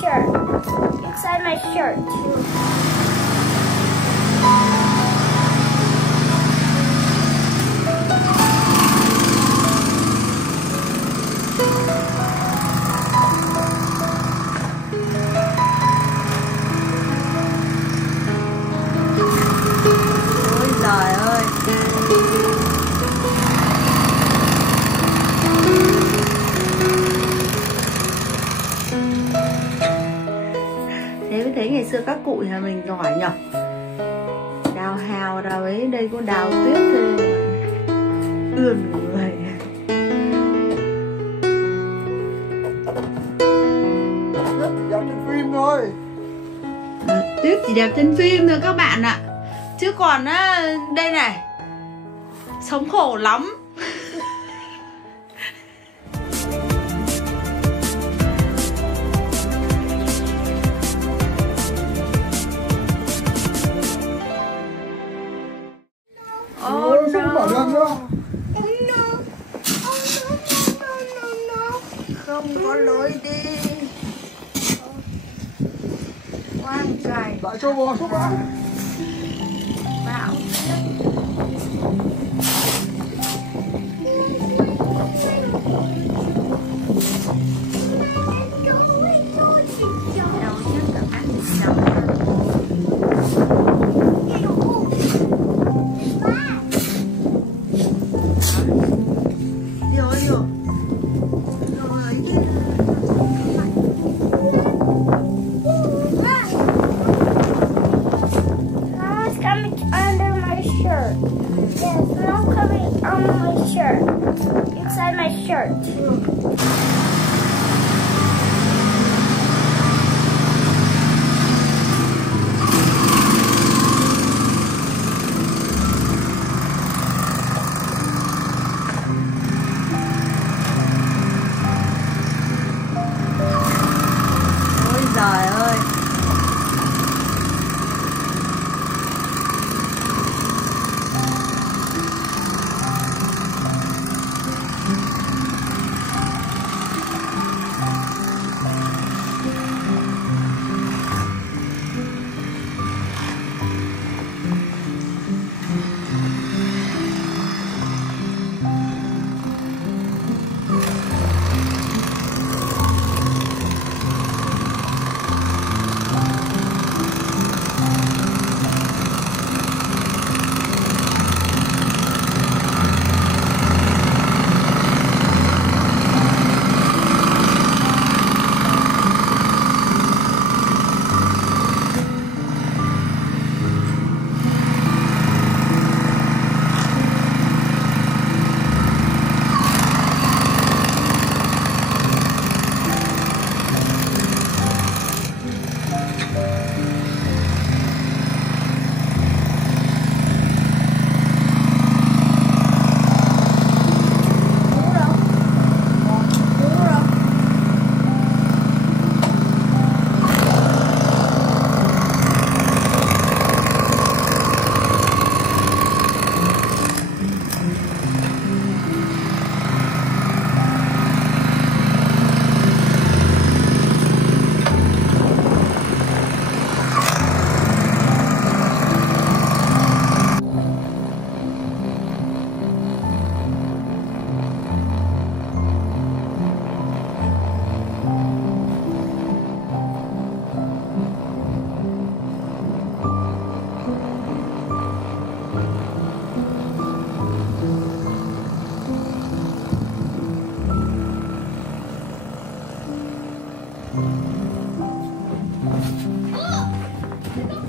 shirt. Inside my shirt too. Ôi trời ơi. Thế mới thấy ngày xưa các cụ nhà mình giỏi nhở. Đào hào đào ấy, đây có đào tuyết thôi. Ươn người. Đẹp trên phim thôi. Tuyết chỉ đẹp trên phim thôi các bạn ạ. Chứ còn á, đây này, sống khổ lắm. Ôi, sao không mở đường nữa? Không có lối đi. Quan trời Tại cho bò xuống ạ. bão. Đâu nhất là ăn rồi rồi. Mama's coming under my shirt. Yes, Mom coming on my shirt. Inside my shirt too. Ôi trời ơi.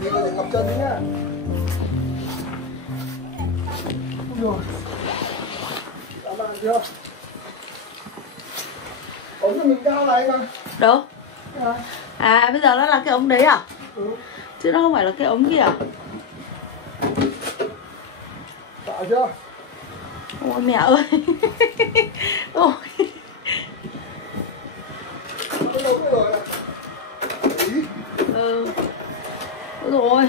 Đi để cặp chân đấy nhá. Rồi. Đã bạn chưa? Ống cho mình cao này mà. Đâu? À bây giờ nó là cái ống đấy à? Ừ. Chứ nó không phải là cái ống kia à? Tạo chưa? Ôi mẹ ơi. Ôi. Nó đâu cái rồi này. Ý. Ừ. Ôi dồi ôi.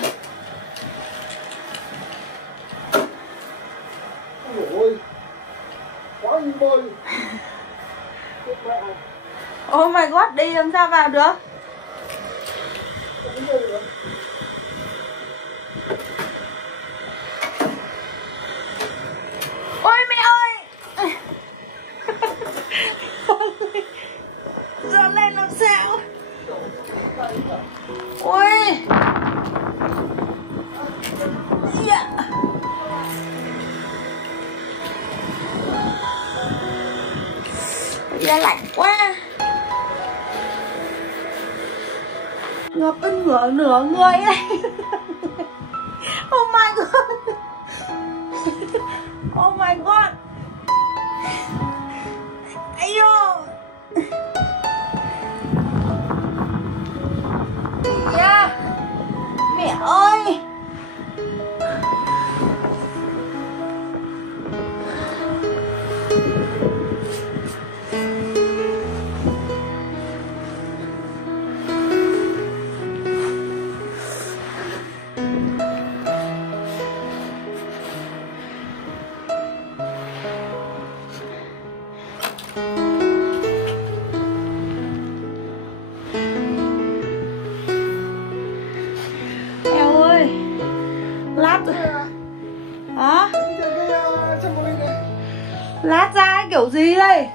Ôi. Quá như bơi. Oh my god, đi làm sao vào được? đứng đây rồi. Ôi mẹ ơi. Dọn lên làm sao? Ôi. Dạ. Ra lạnh quá. Ngập đến nửa người ấy. Oh my god. Oh my god. Ây dô. Yeah. Mẹ ơi. Eo ơi. Lát hả? Lát ra kiểu gì đây?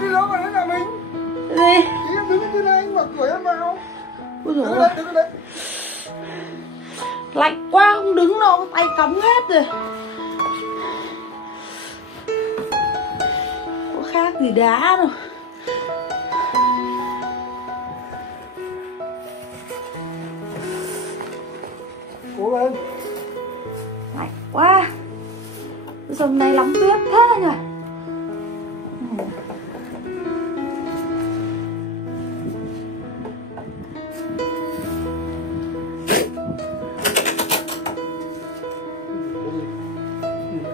Đi đâu mà đến nhà mình? Gì? Đi em đứng trên đây anh mở cửa em vào. Ôi Đứng dồi đây, ôi. đứng đây. Lạnh quá không đứng đâu, tay cắm hết rồi. Có khác gì đá đâu. Cố lên. Lạnh quá. Dòng này lắm tuyết thế nhỉ.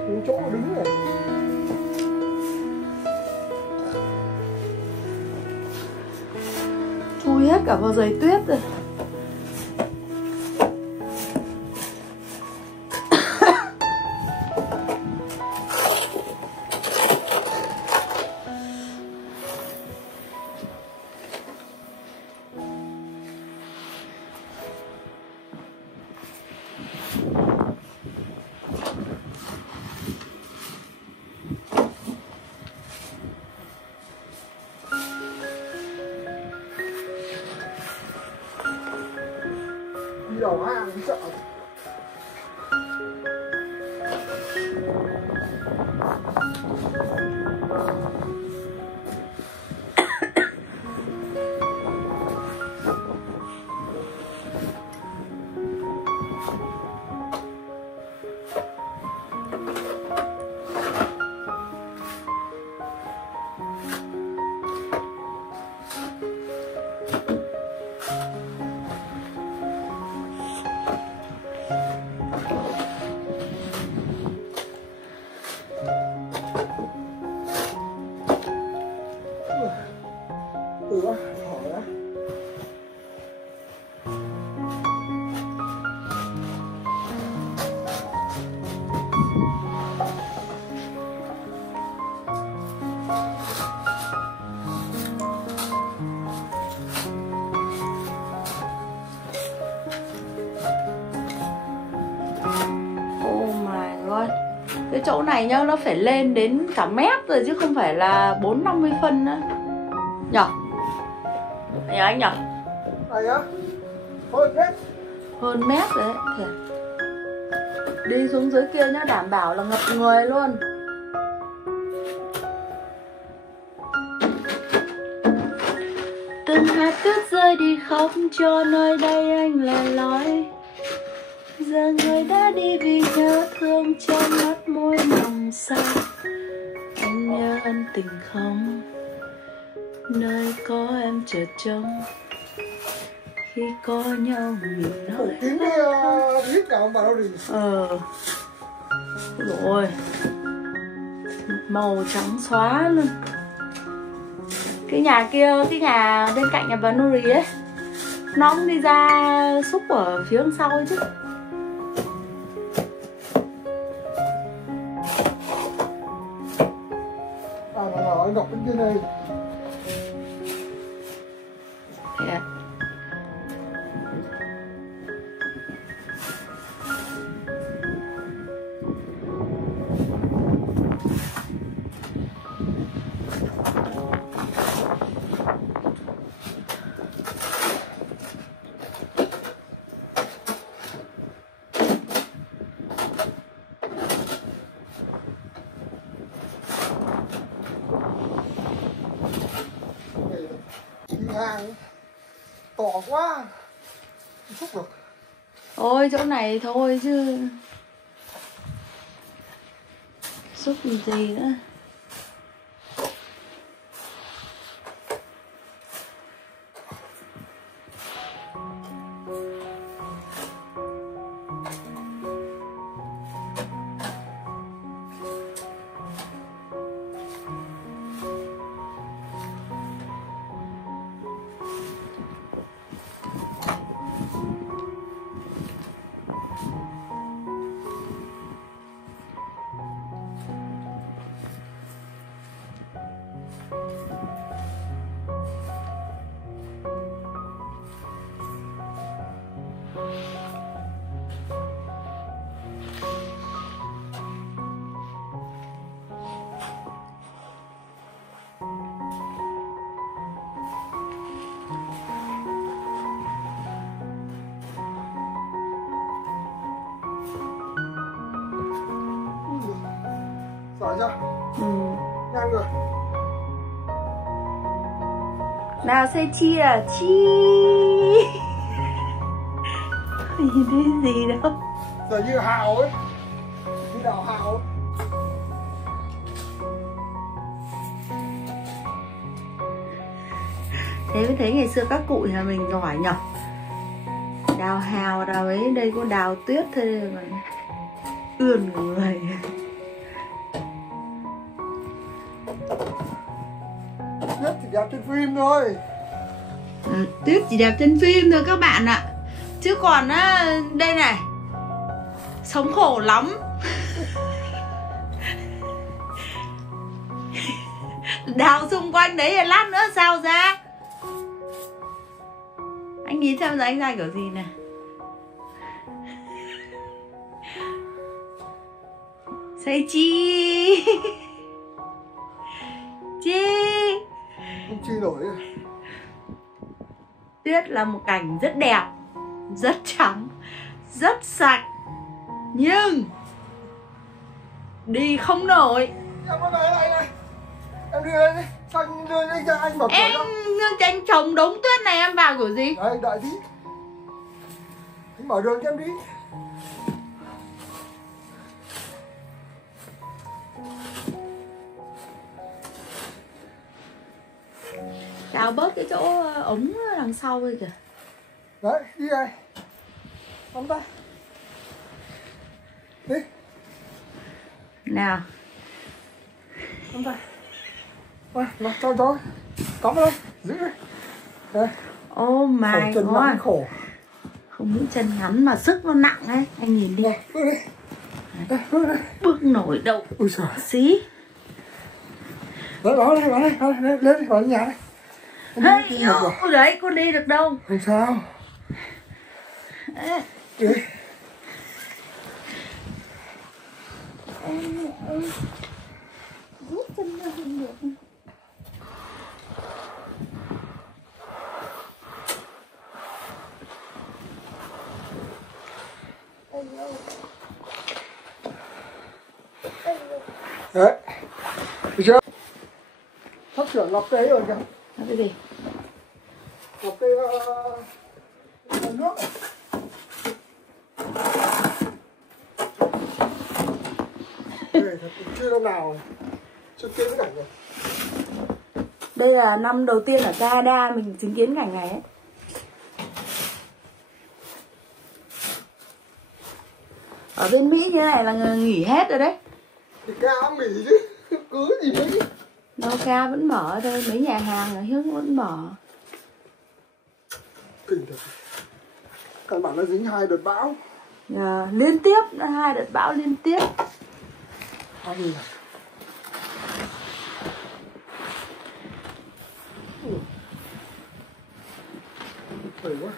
Tìm chỗ đứng này. Chui hết cả vào giày tuyết rồi. Đi đầu hàng sợ. Hỏi á. Oh my god. Cái chỗ này nhá, nó phải lên đến cả mét rồi chứ không phải là 40-50 phân nữa. Nhở? Nhờ anh nhở? Này á. Hơn hết. Hơn mét rồi đấy. Thiệt. Đi xuống dưới kia nhá, đảm bảo là ngập người luôn. Từng hạt tuyết rơi đi khóc cho nơi đây anh lẻ loi. Giờ người đã đi vì nhớ thương trong mắt môi mỏng xa. Anh nhớ ân tình không? Nơi có em chợt trông. Khi có nhau mình Phủ nói. kín cái lít nào ông vào đâu đi. Rồi. Màu trắng xóa luôn. Cái nhà kia, cái nhà bên cạnh nhà bà Nuri ấy, nó cũng đi ra xúc ở phía đằng sau ấy chứ. Anh Ngọc bên kia này. Thế à? hàng to quá, xúc được. Ôi chỗ này thôi chứ xúc gì nữa. Giỏi chưa? Nhanh rồi. Nào say chi à? Chi. Nhìn thấy gì đâu. Giờ như hào ấy. Như đào hào ấy. Thế mới thấy ngày xưa các cụ nhà mình giỏi nhở. Đào hào đào ấy, đây có đào tuyết thôi mà ươn người. Tuyết chỉ đẹp trên phim thôi. Tuyết chỉ đẹp trên phim thôi các bạn ạ. Chứ còn á, đây này, sống khổ lắm. Đào xung quanh đấy là lát nữa sao ra. Anh nhìn xem là anh ra kiểu gì nè. Say chi. Chi. Không chi nổi. Tuyết là một cảnh rất đẹp, rất trắng, rất sạch. Nhưng đi không nổi. Em có đây này. Em đưa đây đi. Sao anh đưa đây cho anh mở cửa Em cho anh trồng đống tuyết này em vào kiểu gì? Đấy, đợi tí. Anh mở đường cho em đi. Đào bớt cái chỗ ống đằng sau đây kìa. Đấy, đi đây. Nắm tay. Đi. Nào. Nắm tay. Nào, cho. Cắm vào đây, giữ đây. Đây. Oh my Khổ chân god. nặng khổ. Không những chân ngắn mà sức nó nặng ấy. Anh nhìn đi. Rồi, bước đi. Đây, bước đây. Bước nổi đâu. Ui giời. Xí. Đấy, vào đây, lên đi, vào nhà đây. Hey, đấy, con đi được đâu. Không sao. Đi. Em rút chân ra không được. Đấy. Được chưa? Thất trưởng lọc cây rồi kìa. Nó cái gì? Lọc cây nước này. Chưa năm nào chưa kiến cái cảnh này. Đây là năm đầu tiên ở Canada mình chứng kiến cảnh này ấy. Ở bên Mỹ như này là nghỉ hết rồi đấy. Thì ca Mỹ chứ, cứ gì Mỹ. Đâu ca vẫn mở thôi, mấy nhà hàng ở Hiếu vẫn mở. Kinh thật. Căn bản nó dính 2 đợt bão. Liên tiếp, 2 đợt bão liên tiếp. Ăn gì này? Phẩy quá.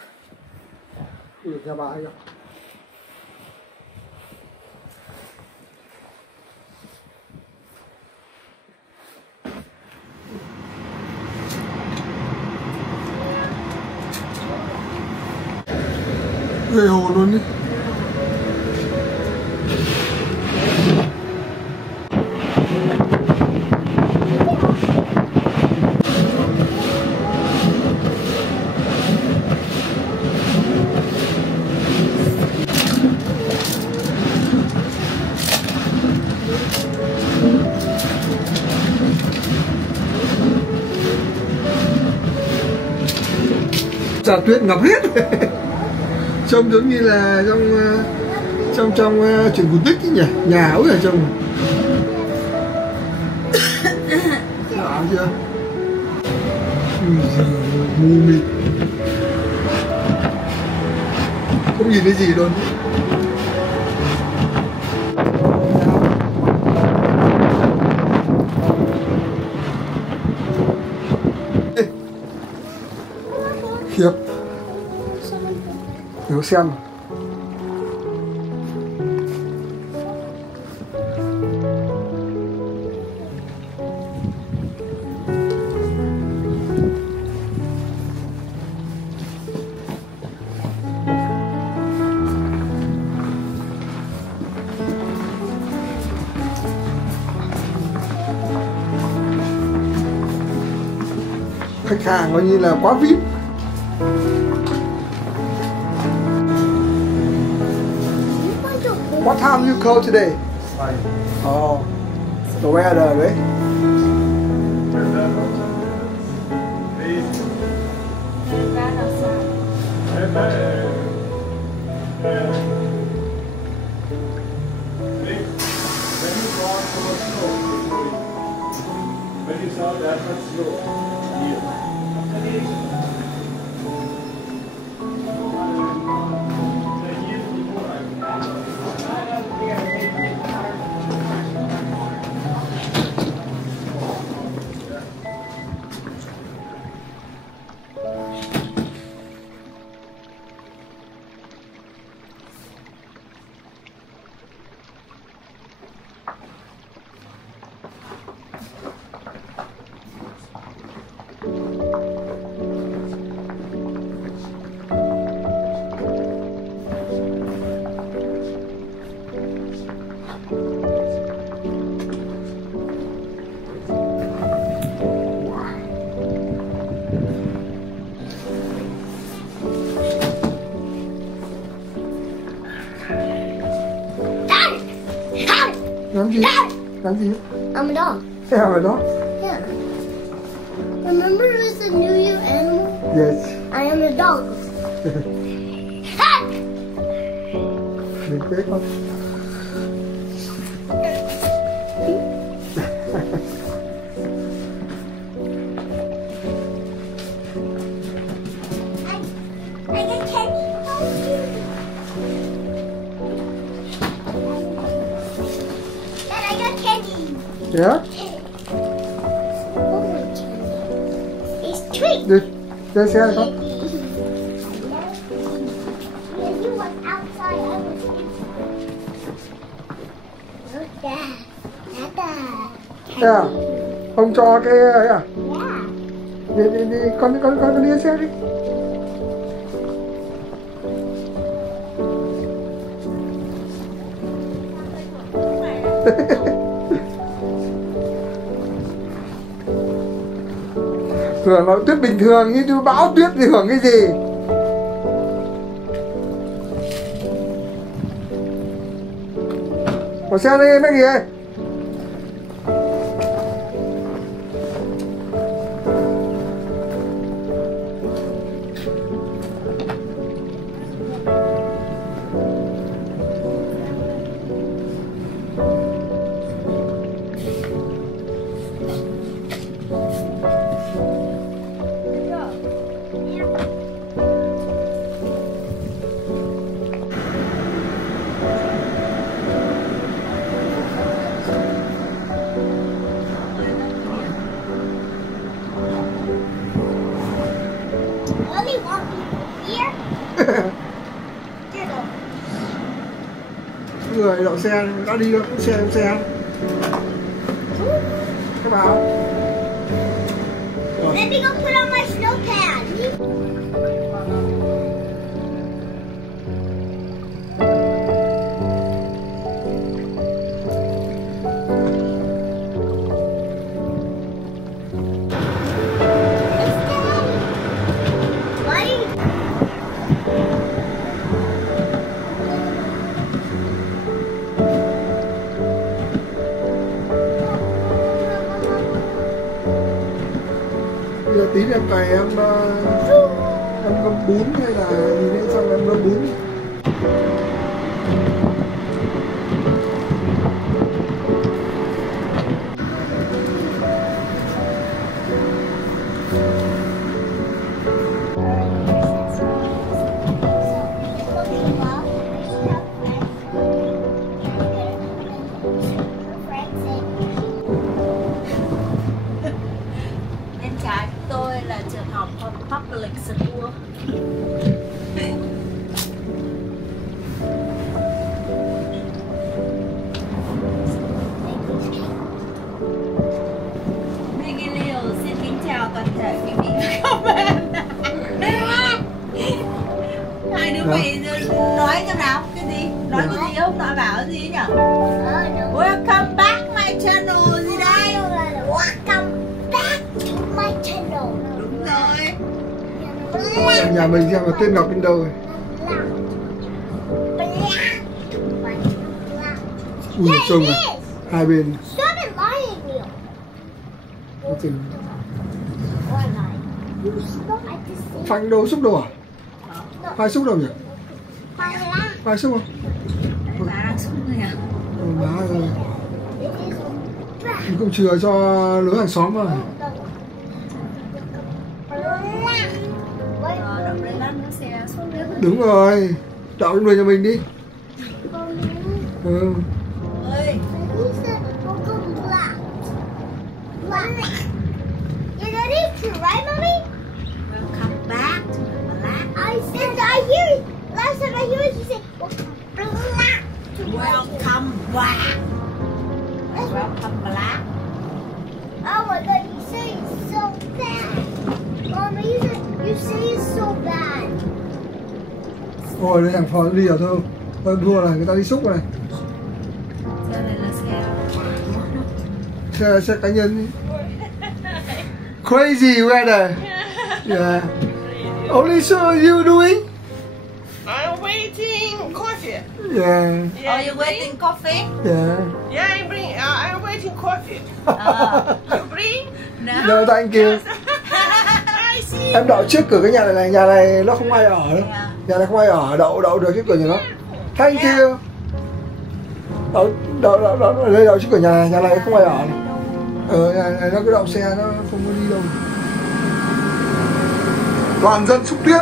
Được nhà bà hay không? Về hồ luôn đi. Giờ tuyết ngập hết. Trông giống như là trong chuyện cổ tích ấy nhỉ, nhà ối ở trong. Rõ chưa? Mù mịt, không nhìn thấy gì luôn. Hiệp, thử xem. Khách hàng coi như là quá VIP. What time you call today? Oh, the weather, right? When you saw that much snow here. Làm gì? Làm gì? I'm a dog. Sao rồi đó? Yeah. Remember there's a New Year animal? Yes. I am a dog. Mình biết không? I got candy. Dad, I got candy. Yeah? Oh, candy. It's treat. Để xem không? When you was outside, I was inside. Look, Dad. Dad. À, ông cho cái ấy à? Yeah. Đi, con đi xem đi. Thường nó tuyết bình thường như bão tuyết thì hưởng cái gì? Có xe đi mấy gì? Only walking here. Người đậu xe đã đi đâu? Xe các bạn. Let me go put on my snow pants. Bây giờ tí em cày em em ngâm bún hay là gì đấy, xong em ngâm bún. Bên trái tôi là trường học Public School. Maggie Liu xin kính chào toàn thể quý vị và các bạn. Hai đứa mày nói cho nào cái gì? Nói cái gì không? Nói bảo cái gì nhỉ? Welcome back my channel gì đây? Welcome back to my channel. Đúng rồi. Nhà mình xem là tên đọc bên đâu rồi. Ui sông này, hai bên. Phanh đâu, xúc đâu à? Phai xúc đâu nhỉ? Phai xúc không? Bà đang xúc rồi à? Má ơi. Mình cũng chừa cho lứa hàng xóm mà. Động lên lăn nó xe xuống nước. Đúng rồi, đậu trong người nhà mình đi. Ừ. Ơi. Right, mommy? Welcome back to Black. I hear it. Last time I hear it, you said welcome back to my channel. Welcome back. Welcome Black. Oh my god, you say it's so bad. Mama, you say it's so bad. Ôi, đây hàng phò đi ở thôi. Thôi thua này, người ta đi xúc này. Xe này là xe Xe cá nhân đi. Crazy weather. Yeah. Only so you doing? I'm waiting coffee. Yeah. Are you waiting coffee? Yeah. Yeah, I'm waiting coffee. You bring? No. No, thank you. I see. Em đậu trước cửa cái nhà này, nhà này nó không ai ở đâu. Yeah. Nhà này không ai ở, đậu được trước cửa nhà nó. Thank you. Đậu đây, đậu trước cửa nhà này không ai ở. Nhà này nó cứ đậu xe, nó không có đi đâu. Toàn dân xúc tuyết.